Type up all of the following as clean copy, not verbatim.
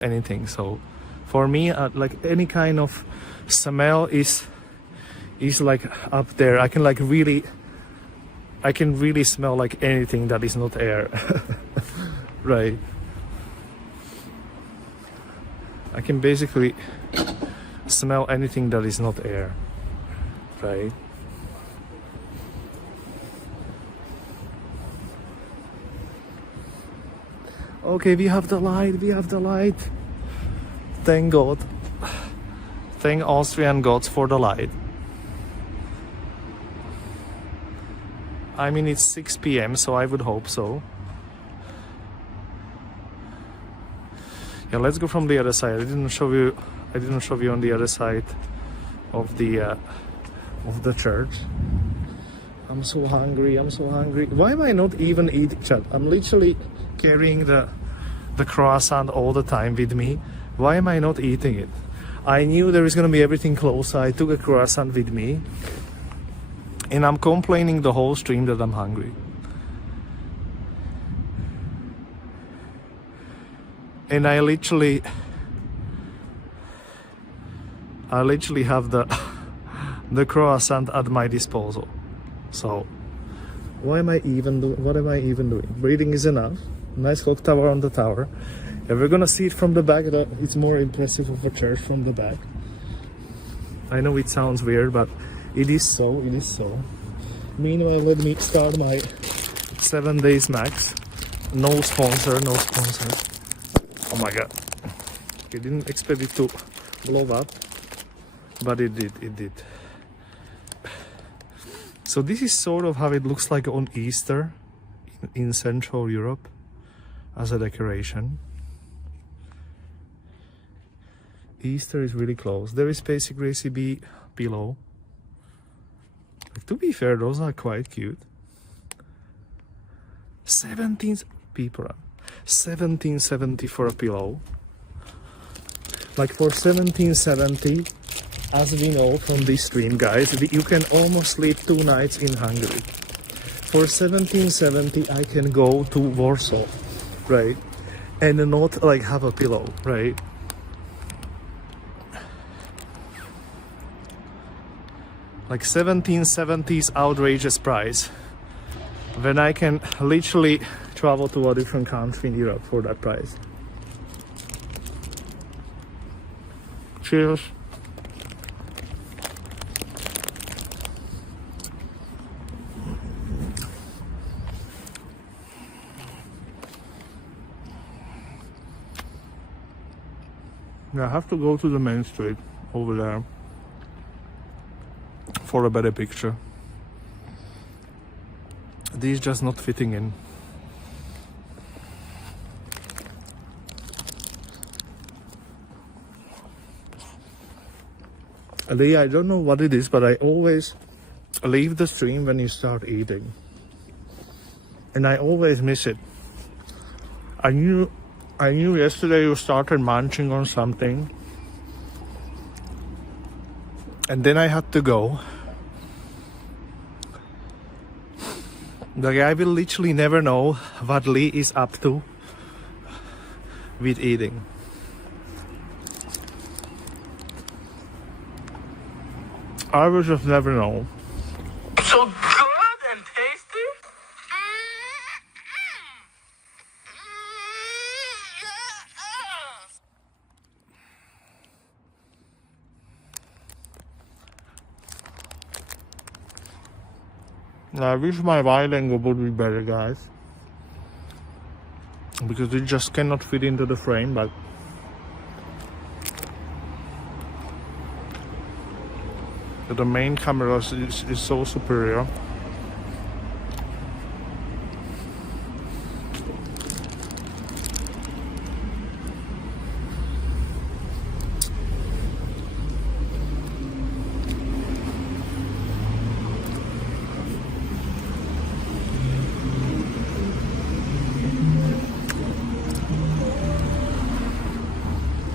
anything. So for me, like any kind of smell is like up there. I can really smell like anything that is not air. Right. I can basically smell anything that is not air. Right. Okay, we have the light. Thank God. Thank Austrian gods for the light. I mean, it's 6 p.m, so I would hope so. Yeah, let's go from the other side. I didn't show you on the other side of the church. I'm so hungry. Why am I not even eating? Chat? I'm literally carrying the croissant all the time with me. Why am I not eating it? I knew there was gonna be everything close, so I took a croissant with me. And I'm complaining the whole stream that I'm hungry. And I literally have the croissant at my disposal. So what am I even doing? Breathing is enough. Nice clock tower on the tower. If we're gonna see it from the back, it's more impressive of a church from the back. I know it sounds weird, but it is so. Meanwhile, let me start my 7 days max. No sponsor. Oh my god. I didn't expect it to blow up, but it did. So this is sort of how it looks like on Easter in Central Europe as a decoration. Easter is really close. There is basic recipe below. Like, to be fair, those are quite cute. 1770 for a pillow. Like for 1770, as we know from this stream, guys, you can almost sleep 2 nights in Hungary. For 1770, I can go to Warsaw, right, and not like have a pillow, right? Like 1770's outrageous price, when I can literally travel to a different country in Europe for that price. Cheers. I have to go to the main street over there for a better picture. These just not fitting in. I don't know what it is, but I always leave the stream when you start eating. And I always miss it. I knew yesterday you started munching on something. And then I had to go. Like, I will literally never know what Lee is up to with eating. I will just never know. So good and tasty? I wish my wide angle would be better, guys, because it just cannot fit into the frame, but the main camera is so superior.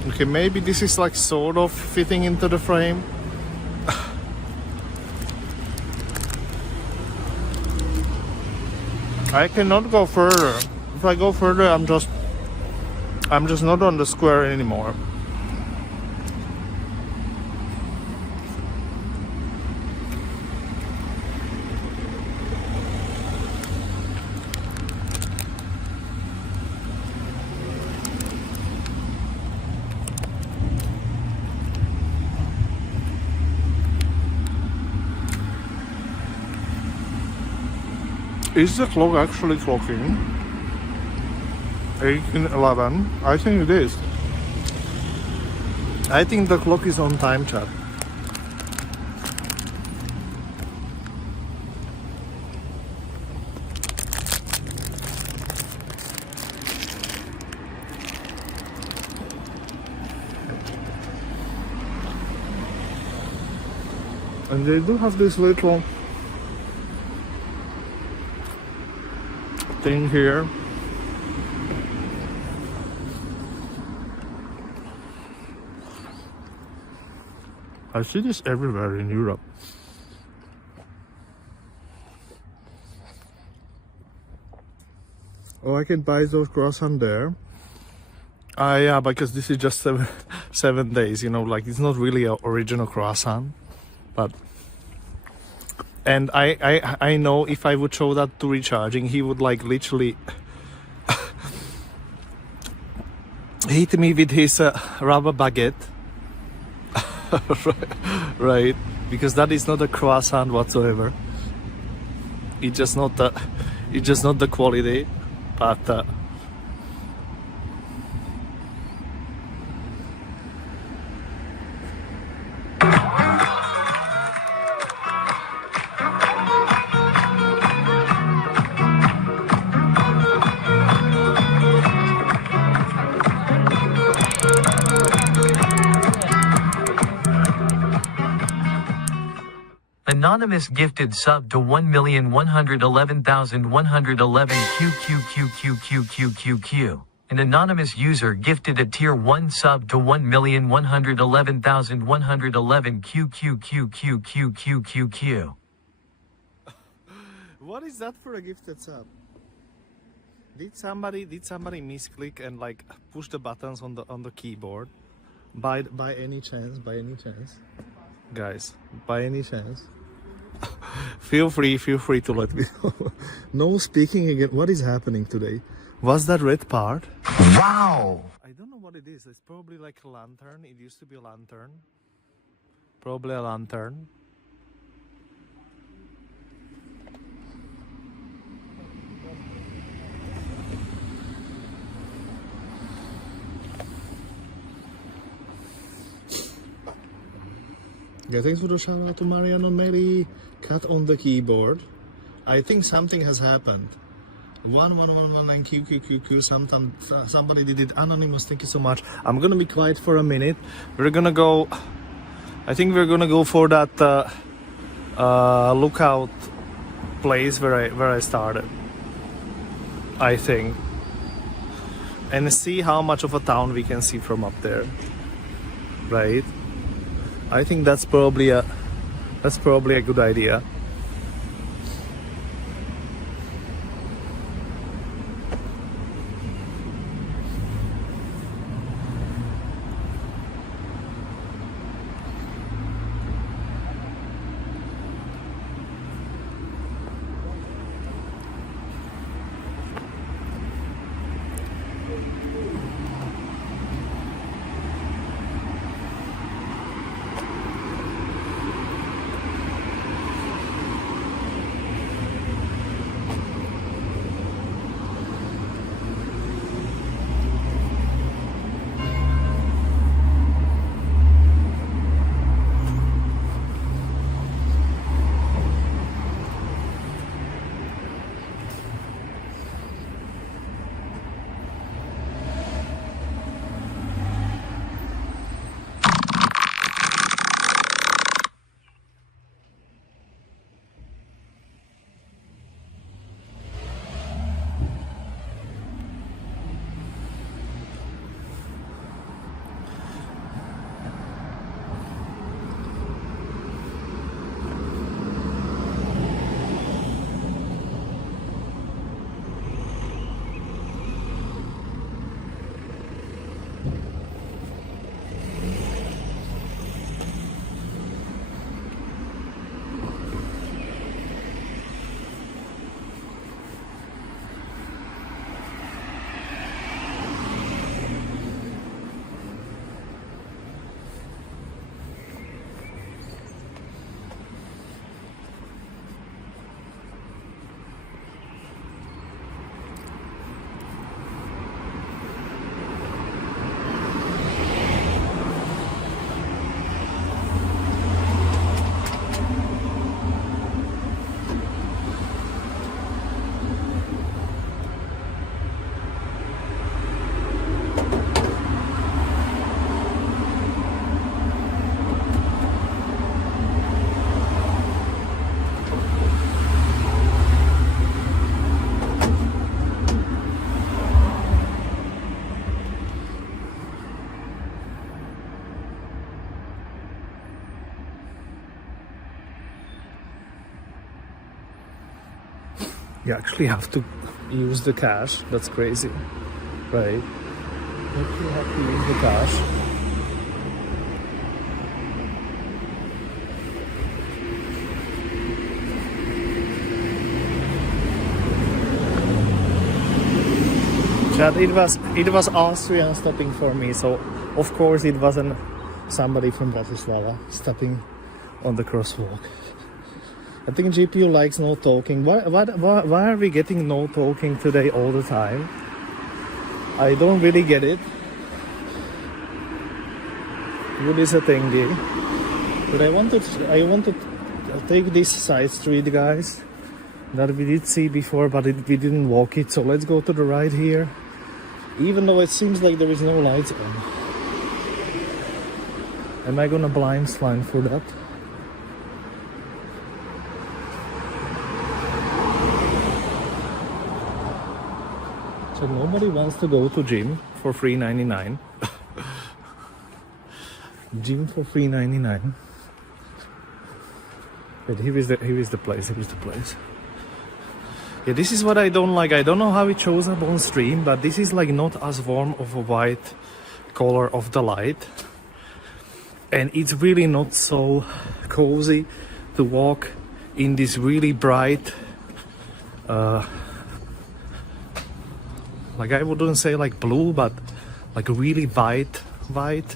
Okay, maybe this is like sort of fitting into the frame. I cannot go further. If I go further, I'm just I'm just not on the square anymore. Is the clock actually clocking? 18:11. I think it is. I think the clock is on time, chat. And they do have this little thing here. I see this everywhere in Europe. Oh, I can buy those croissants there. Yeah, because this is just 7 days, you know, like it's not really an original croissant. But and I know if I would show that to Recharging, he would like literally hit me with his rubber baguette. Right, because that is not a croissant whatsoever. It's just not the quality, but Anonymous gifted sub to 1,111,111 QQQQQQQQ. An anonymous user gifted a tier 1 sub to 1,111,111 QQQQQQQQ. What is that for a gifted sub? Did somebody misclick and like push the buttons on the keyboard? By any chance? Guys, by any chance? Feel free to let me know. No speaking again. What is happening today? Was that red part? Wow! I don't know what it is. It's probably like a lantern. It used to be a lantern. Probably a lantern. Yeah, thanks for the shout out to Mariano Mary. Cut on the keyboard. I think something has happened. 1111 QQQQ. Somebody did it anonymous. Thank you so much. I'm gonna be quiet for a minute. We're gonna go. I think we're gonna go for that lookout place where I started. I think, and see how much of a town we can see from up there. Right. I think that's probably a good idea. You actually have to use the cash. That's crazy, right? You actually have to use the cash. Chad, it was Austrian stopping for me, so of course it wasn't somebody from Bratislava stopping on the crosswalk. I think GPU likes no talking. Why are we getting no talking today all the time? I don't really get it. What is a thingy? But I want to take this side street, guys, that we did see before, but we didn't walk it. So let's go to the right here. Even though it seems like there is no lights on. Am I gonna blind slide for that? So nobody wants to go to gym for $3.99. Gym for $3.99. But here is the place. Here is the place. Yeah, this is what I don't like. I don't know how it shows up on stream, but this is like not as warm of a white color of the light. And it's really not so cozy to walk in this really bright, like I wouldn't say like blue, but like really white.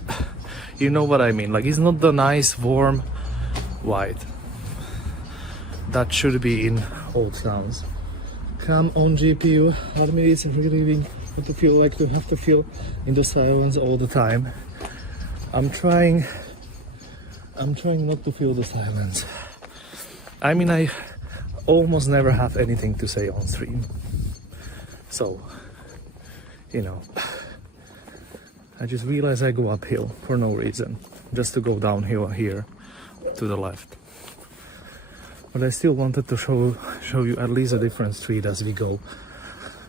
You know what I mean? Like it's not the nice warm white that should be in old towns. Come on, GPU. Admit it's relieving to feel like to have to feel in the silence all the time. I'm trying not to feel the silence. I mean, I almost never have anything to say on stream. So, you know, I just realized I go uphill for no reason, just to go downhill here to the left. But I still wanted to show you at least a different street as we go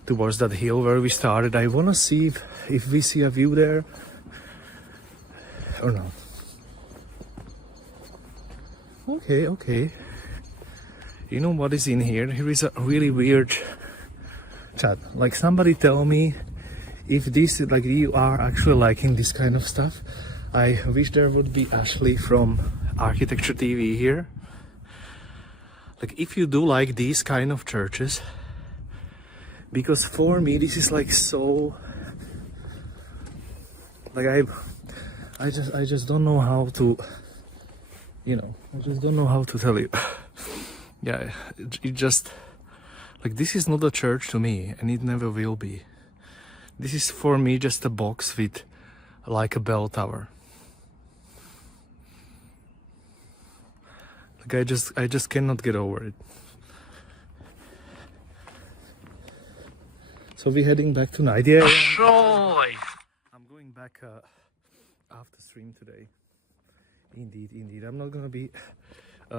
towards that hill where we started. I want to see if we see a view there or not. Okay. You know what is in here? Here is a really weird chat. Like somebody tell me if this, like you are actually liking this kind of stuff. I wish there would be Ashley from Architecture TV here. Like if you do like these kind of churches, because for me this is like so, like I just don't know how to, you know, I just don't know how to tell you. Yeah, it just, like this is not a church to me, and it never will be. This is for me just a box with like a bell tower. Like I just cannot get over it. So we're heading back tonight. Yeah. I'm going back after stream today. Indeed. I'm not gonna be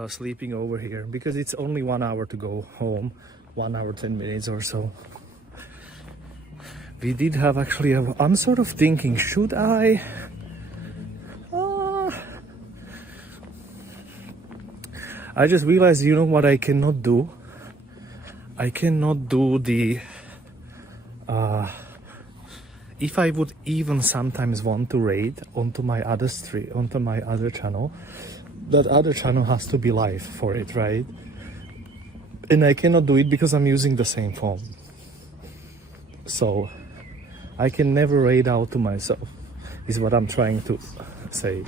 sleeping over here because it's only 1 hour to go home. 1 hour 10 minutes or so. We did have actually I'm sort of thinking, should I? I just realized, you know what I cannot do? I cannot do the if I would even sometimes want to raid onto my other stream, onto my other channel, that other channel has to be live for it, right? And I cannot do it because I'm using the same phone. So I can never raid out to myself, is what I'm trying to say.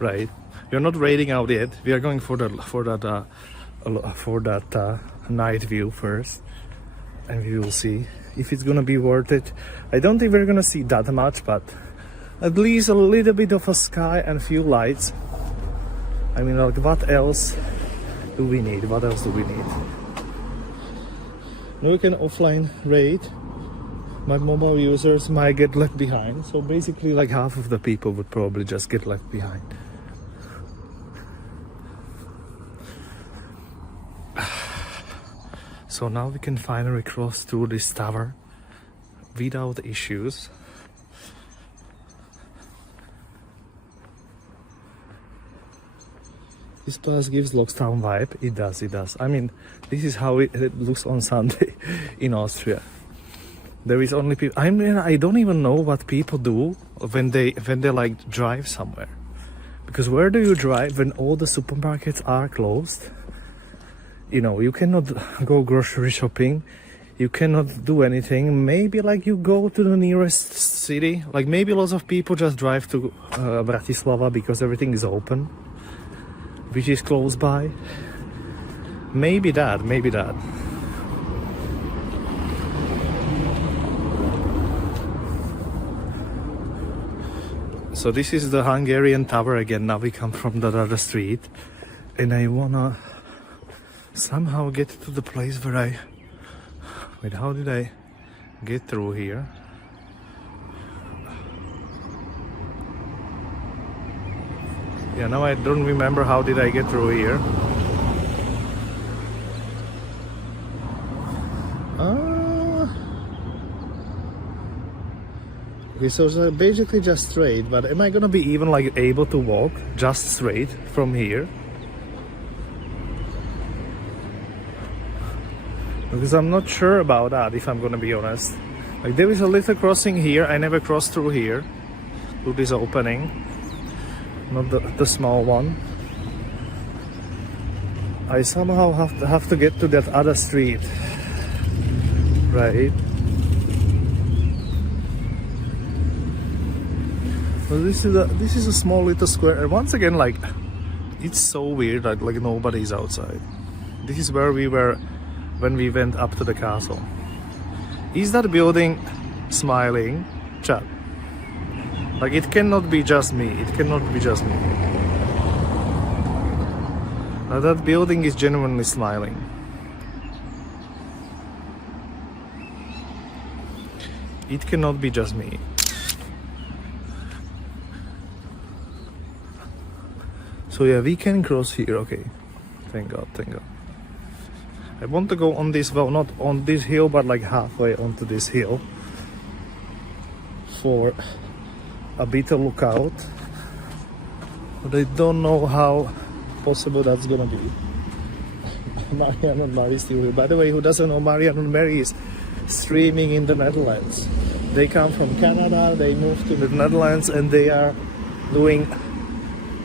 Right? You're not raiding out yet. We are going for that night view first, and we will see if it's gonna be worth it. I don't think we're gonna see that much, but at least a little bit of a sky and few lights. I mean, like, what else do we need? What else do we need? Now we can offline raid. My mobile users might get left behind. So basically, like half of the people would probably just get left behind. So now we can finally cross through this tower without issues. This place gives Lockstown vibe. It does, it does. I mean, this is how it looks on Sunday in Austria. There is only people. I mean, I don't even know what people do when they like drive somewhere. Because where do you drive when all the supermarkets are closed? You know, you cannot go grocery shopping. You cannot do anything. Maybe like you go to the nearest city. Like maybe lots of people just drive to Bratislava because everything is open, which is close by. Maybe that, maybe that. So this is the Hungarian tower again. Now we come from the other street. And I wanna somehow get to the place where I... Wait, how did I get through here? Yeah, now I don't remember how did I get through here. Okay, so it's basically just straight, but am I gonna be even like able to walk just straight from here? Because I'm not sure about that, if I'm gonna be honest. Like there is a little crossing here. I never crossed through here, through this opening, not the small one. I somehow have to get to that other street, right? Well, this is a small little square, and once again, like it's so weird that like nobody's outside. This is where we were when we went up to the castle. Is that building smiling? Chat. Like it cannot be just me. It cannot be just me. Now that building is genuinely smiling. It cannot be just me. So yeah, we can cross here. Okay, thank God, thank God. I want to go on this, well, not on this hill, but like halfway onto this hill for a better lookout. But I don't know how possible that's gonna be. Marianne and Mary still here. By the way, who doesn't know, Marianne and Mary is streaming in the Netherlands. They come from Canada, they moved to the Netherlands, and they are doing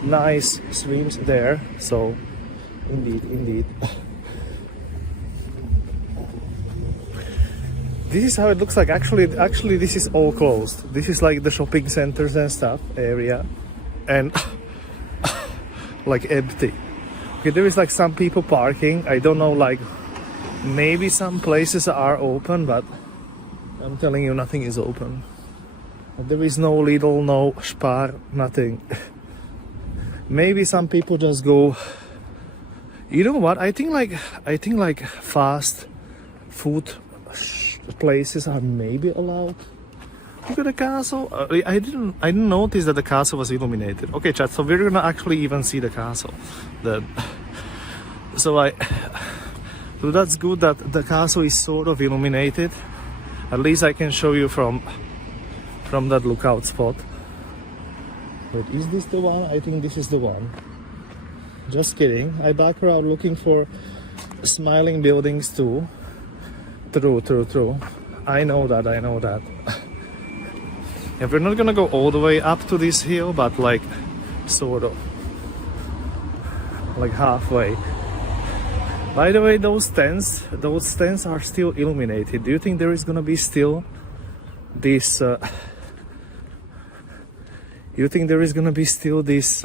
nice streams there. So indeed. This is how it looks like. Actually this is all closed. This is like the shopping centers and stuff area, and like empty. Okay, there is like some people parking. I don't know, like maybe some places are open, but I'm telling you, nothing is open. There is no Lidl, no Spar, nothing. Maybe some people just go. You know what? I think like fast food places are maybe allowed. Look at the castle. I didn't notice that the castle was illuminated. Okay, chat. So we're gonna actually even see the castle. So that's good that the castle is sort of illuminated. At least I can show you from that lookout spot. Wait, is this the one? I think this is the one. Just kidding. I back around looking for smiling buildings too. True. I know that. Yeah, we're not gonna go all the way up to this hill, but like sort of. Like halfway. By the way, those tents are still illuminated. Do you think there is gonna be still this you think there is gonna be still this